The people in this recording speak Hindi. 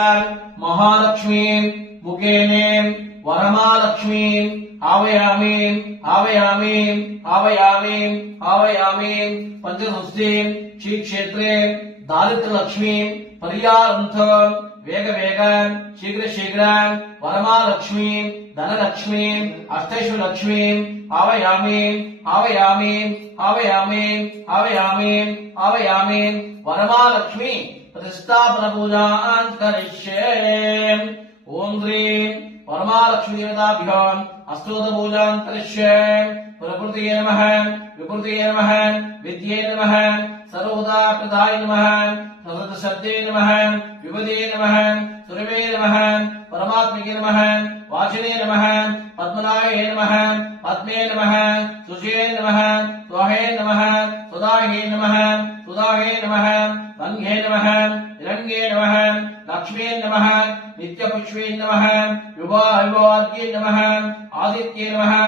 महालक्ष्मी मुखेने वरमालक्ष्मी आवयामि आवयामि आवयामि आवयामि पंचदुष्टि श्री क्षेत्रे दारिद्र्यलक्ष्मी पर्यारंथ वेग वेग शीघ्र शीघ्र वरमालक्ष्मी धनलक्ष्मी अष्टैश्वर्यलक्ष्मी आवयामि आवयामि आवयामि आवयामि आवयामि वरमालक्ष्मी प्रतिष्ठापन पूजा करिष्ये। ओम ह्रीं वरमालक्ष्मी देवताभ्यो अष्टोत्तर पूजा करिष्ये। प्रकृतिये नमः विकृतिये नमः विद्ये नमः सर्वदा प्रदाय नमः सदसद्ये नमः विभुदे नमः सुरवे नमः परमात्मके नमः वाचिने नमः पद्मनाये नमः पद्मे नमः सुषे नमः त्वहे नमः सुदाहे नमः सुदाहे नमः गंगे नमः निरंगे नमः लक्ष्मी नमः नित्यपुष्पे नमः युवा युवार्गे नमः आदित्ये नमः।